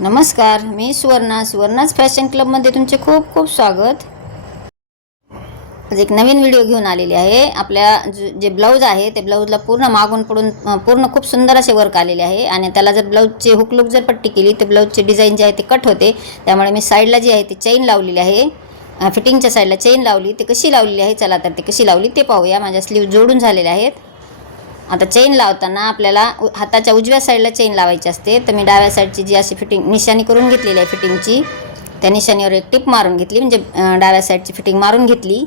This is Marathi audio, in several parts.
नमस्कार, मी सुवर्णाच फॅशन क्लबमध्ये तुमचे खूप खूप स्वागत. आज एक नवीन व्हिडिओ घेऊन आलेली आहे. आपल्या जे ब्लाऊज आहे ते ब्लाऊजला पूर्ण मागून पडून पूर्ण खूप सुंदर असे वर्क आलेले आहे आणि त्याला जर ब्लाऊजचे हुकलूक जर पट्टी केली तर ब्लाऊजचे डिझाईन जे आहे ते कट होते. त्यामुळे मी साईडला जी आहे ती चेन लावलेली आहे. फिटिंगच्या साईडला चेन लावली. ते कशी लावलेली आहे, चला तर ते कशी लावली ते पाहूया. माझ्या स्लीव जोडून झालेले आहेत. आता चेन लावताना आपल्याला हाताच्या उजव्या साईडला चेन लावायची असते. तर मी डाव्या साईडची जी अशी फिटिंग निशाणी करून घेतलेली आहे फिटिंगची, त्या निशाणीवर एक टिप मारून घेतली, म्हणजे डाव्या साईडची फिटिंग मारून घेतली.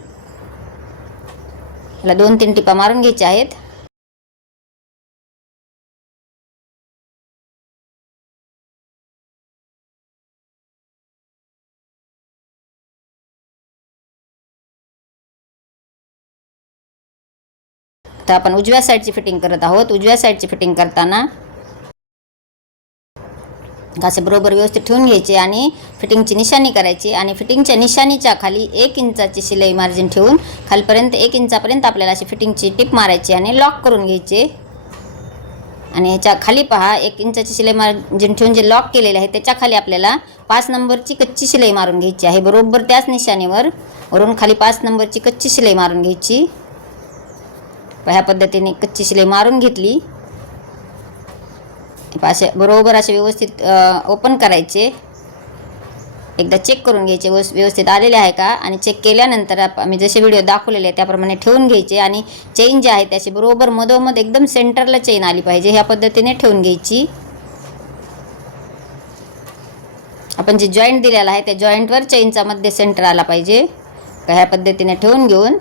मला 2-3 टिपा मारून घ्यायच्या आहेत. तर आपण उजव्या साईडची फिटिंग करत आहोत. उजव्या साईडची फिटिंग करताना असे बरोबर व्यवस्थित ठेवून घ्यायचे आणि फिटिंगची निशाणी करायची आणि फिटिंगच्या निशाणीच्या खाली 1 इंचाची शिलाई मार्जिन ठेवून खालपर्यंत 1 इंचापर्यंत आपल्याला अशी फिटिंगची टिप मारायची आणि लॉक करून घ्यायचे. आणि याच्या खाली पहा, 1 इंचाची शिलाई मार्जिन ठेवून जे लॉक केलेले आहे त्याच्या खाली आपल्याला 5 नंबरची कच्ची शिलाई मारून घ्यायची आहे. बरोबर त्याच निशाणीवर वरून खाली 5 नंबरची कच्ची शिलाई मारून घ्यायची. ह्या पद्धतीने कच्ची शिलाई मारून घेतली. असे बरोबर असे व्यवस्थित ओपन करायचे. एकदा चेक करून घ्यायचे व्यवस्थित आलेले आहे का, आणि चेक केल्यानंतर आम्ही जसे व्हिडिओ दाखवलेले आहे त्याप्रमाणे ठेवून घ्यायचे. आणि चेन जे आहे त्याची बरोबर मधोमध एकदम सेंटरला चेन आली पाहिजे, ह्या पद्धतीने ठेवून घ्यायची. आपण जे जॉईंट दिलेला आहे त्या जॉईंटवर चेनचा मध्ये सेंटर आला पाहिजे. ह्या पद्धतीने ठेवून घेऊन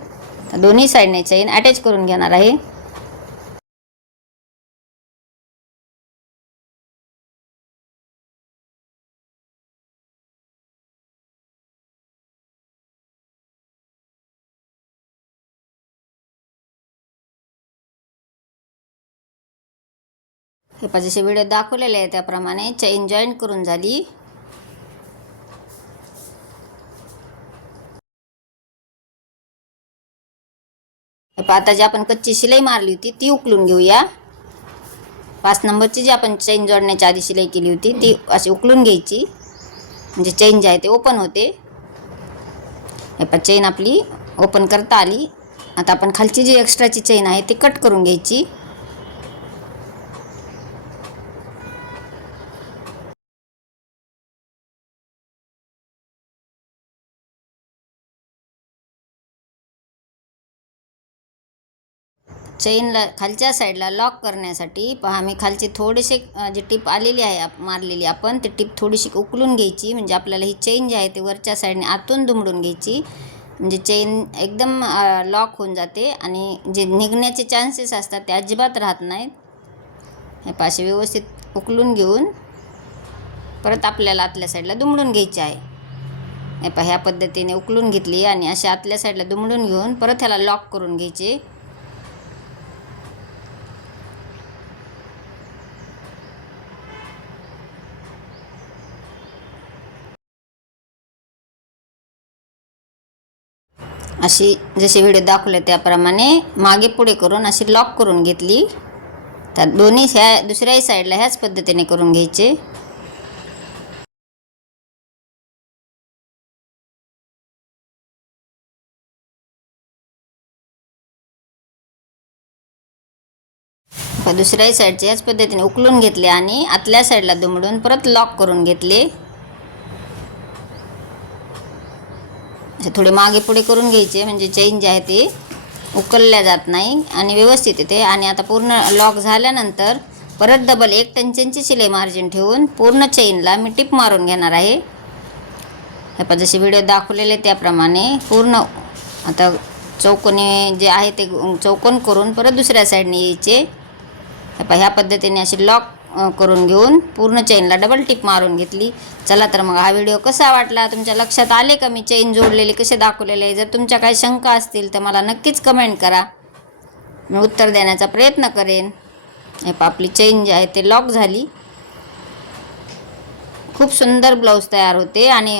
दोन्ही साईडने चेन अटॅच करून घेणार आहे. हे पहा, जसे व्हिडिओ दाखवलेले आहे त्याप्रमाणे चेन जॉईंट करून झाली. आता जी आपण कच्ची शिलाई मारली होती ती उकलून घेऊया. 5 नंबरची जी आपण चेन जोडण्याच्या आधी शिलाई केली होती ती अशी उकलून घ्यायची, म्हणजे चेन जे आहे ते ओपन होते. हे पहा, चेन आपली ओपन करता आली. आता आपण खालची जी एक्स्ट्राची चेन आहे ती कट करून घ्यायची. चेनला खालच्या साईडला लॉक करण्यासाठी पहा, मी खालची थोडीशी जी टिप आलेली आहे मारलेली आपण, ती टिप थोडीशी उकलून घ्यायची. म्हणजे आपल्याला ही चेन जी आहे ते वरच्या साईडने आतून दुमडून घ्यायची, म्हणजे चेन एकदम लॉक होऊन जाते आणि जे निघण्याचे चान्सेस असतात ते अजिबात राहत नाहीत. हे पाशी व्यवस्थित उकलून घेऊन परत आपल्याला आतल्या साईडला दुमडून घ्यायची आहे. हे पहा, ह्या पद्धतीने उकलून घेतली आणि अशा आतल्या साईडला दुमडून घेऊन परत ह्याला लॉक करून घ्यायचे. अशी जशी व्हिडिओ दाखवले त्याप्रमाणे मागे पुढे करून अशी लॉक करून घेतली. तर दोन्ही दुसऱ्याही साईडला ह्याच पद्धतीने करून घ्यायचे. दुसऱ्याही साईडचे ह्याच पद्धतीने उकलून घेतले आणि आतल्या साईडला दुमडून परत लॉक करून घेतले. असे थोडे मागे पुढे करून घ्यायचे, म्हणजे चेन जे आहे ते उकलल्या जात नाही आणि व्यवस्थित येते. आणि आता पूर्ण लॉक झाल्यानंतर परत डबल 1 टंचनची शिलाई मार्जिन ठेवून पूर्ण चेनला मी टिप मारून घेणार आहे. हे पण जसे व्हिडिओ दाखवलेले त्याप्रमाणे पूर्ण आता चौकोनी जे आहे ते चौकोन करून परत दुसऱ्या साईडने यायचे. ह्या पद्धतीने अशी लॉक करून घेऊन पूर्ण चेनला डबल टिप मारून घेतली. चला तर मग हा व्हिडिओ कसा वाटला, तुमच्या लक्षात आले का मी चेन जोडलेले कसे दाखवलेले आहे? जर तुमच्या काही शंका असतील तर मला नक्कीच कमेंट करा, मी उत्तर देण्याचा प्रयत्न करेन. हे आपली चेन जी आहे ते लॉक झाली. खूप सुंदर ब्लाऊज तयार होते आणि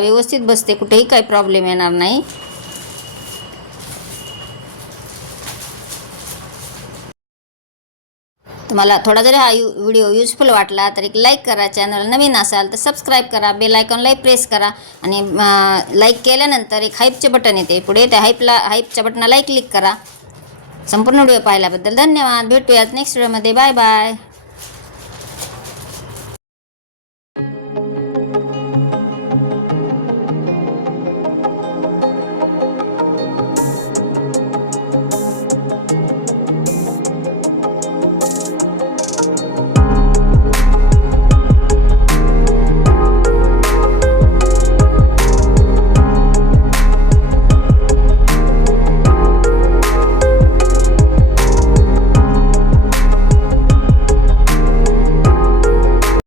व्यवस्थित बसते, कुठेही काही प्रॉब्लेम येणार नाही. तुम्हाला थोडा जरी हा व्हिडिओ युजफुल वाटला तर एक लाईक करा, चॅनल नवीन असाल तर सबस्क्राईब करा, बेल आयकॉनलाही प्रेस करा आणि लाईक केल्यानंतर एक हाईपचे बटन येते पुढे, त्या हाईपच्या बटनालाही क्लिक करा. संपूर्ण व्हिडिओ पाहिल्याबद्दल धन्यवाद. भेटूयात नेक्स्ट व्हिडिओमध्ये. Bye bye.